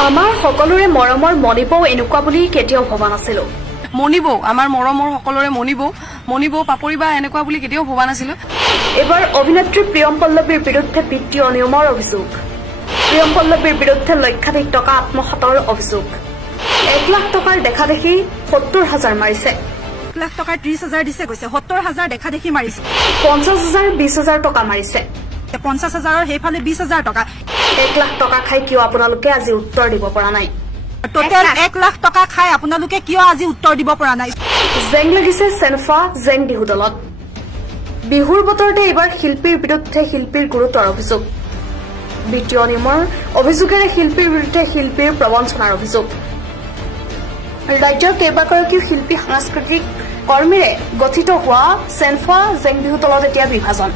আমাৰ সকলোৰে মৰমৰ মণিবৌ এনেকুৱা বুলি কেতিয়াও ভবা নাছিলো। মণিবৌ আমাৰ মৰমৰ সকলোৰে মণিবৌ পাপৰিবা এনেকুৱা বুলি কেতিয়াও ভবা নাছিলো। এবাৰ অভিনেত্ৰী প্ৰিয়ম পল্লৱীৰ বিৰুদ্ধে বিত্তীয় অনিয়মৰ অভিযোগ। প্ৰিয়ম পল্লৱীৰ বিৰুদ্ধে লক্ষাধিক টকা আত্মসাতৰ অভিযোগ। 1 লাখ টকাৰ দেখা দেখি 70,000 মাৰিছে। 1 লাখ টকাৰ 30,000 দিছে কৈছে 70,000 দেখা দেখি মাৰিছে। 50,000 20,000 টকা মাৰিছে। 50,000 সেইফালে 20,000 টকা। 1 লাখ টকা খাই কিয় আপোনালোকে আজি উত্তৰ দিব পৰা নাই? টোটেল 1 লাখ টকা খাই আপোনালোকে কিয় আজি উত্তৰ দিব পৰা নাই? জেং লাগিছে চেনফা জেং বিহু দলত। বিহুৰ বতৰতে এইবাৰ শিল্পীৰ বিৰুদ্ধে শিল্পীৰ গুৰুতৰ অভিযোগ। বিত্তীয় অনিয়মৰ অভিযোগেৰে শিল্পীৰ বিৰুদ্ধে শিল্পীৰ প্ৰবঞ্চনাৰ অভিযোগ। ৰাজ্যৰ কেইবাগৰাকীও শিল্পী সাংস্কৃতিক কৰ্মীৰে গঠিত হোৱা চেনফা জেং বিহু দলত এতিয়া বিভাজন।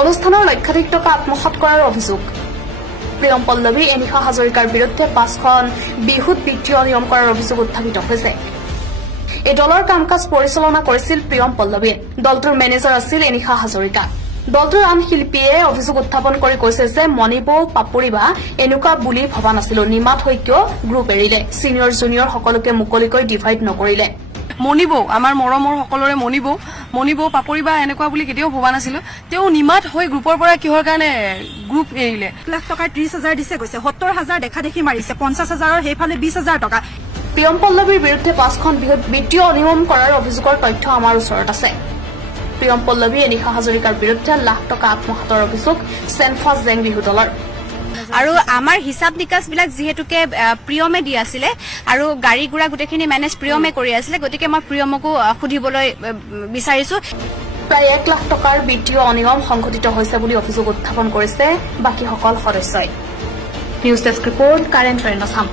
অনুষ্ঠানৰ লক্ষাধিক টকা আত্মসাত কৰাৰ অভিযোগ। প্ৰিয়ম পল্লৱী এনিশা হাজৰিকাৰ বিৰুদ্ধে 5খন বিহুত বিত্তীয় অনিয়ম কৰাৰ অভিযোগ উত্থাপিত হৈছে। এই দলৰ কাম কাজ পৰিচালনা কৰিছিল প্ৰিয়ম পল্লৱীয়ে। দলটোৰ মেনেজাৰ আছিল এনিশা হাজৰিকা। দলটোৰ আন শিল্পীয়ে অভিযোগ উত্থাপন কৰি কৈছে যে মণিবৌ পাপৰিবা এনেকুৱা বুলি ভবা নাছিলো। নিমাত হৈ কিয় গ্ৰুপ এৰিলে? চিনিয়ৰ জুনিয়ৰ সকলোকে মুকলিকৈ ডিভাইড নকৰিলে। মণিবৌ আমাৰ মৰমৰ সকলোৰে মণিবৌ পাপৰিবা এনেকুৱা বুলি কেতিয়াও ভবা নাছিলো। তেওঁ নিমাত হৈ গ্ৰুপৰ পৰা কিহৰ কাৰণে গ্ৰুপ এৰিলে? 1 লাখ টকাৰ 30,000 দিছে কৈছে 70,000 দেখা দেখি মাৰিছে। 50,000 সেইফালে 20,000 টকা। প্ৰিয়ম পল্লৱীৰ বিৰুদ্ধে 5খন বিহুত বিত্তীয় অনিয়ম কৰাৰ অভিযোগৰ তথ্য আমাৰ ওচৰত আছে। প্ৰিয়ম পল্লৱী এনিশা হাজৰিকাৰ বিৰুদ্ধে লাখ টকা আত্মসাতৰ অভিযোগ চেনফা জেং বিহু দলৰ। আৰু আমাৰ হিচাপ নিকাচ বিলাক যেহেতুকে প্ৰিয়মে দি আছিলে আৰু গাড়ী গুড়া গোটেইখিনি মেনেজ প্ৰিয়মে কৰি আছিলে, গতিকে মই প্ৰিয়মকো সুধিবলৈ বিচাৰিছো। প্ৰায় 1 লাখ টকাৰ বিত্তীয় অনিয়ম সংঘটিত হৈছে বুলি অভিযোগ উত্থাপন কৰিছে বাকীসকল সদস্যই। News desk report current trend Assam.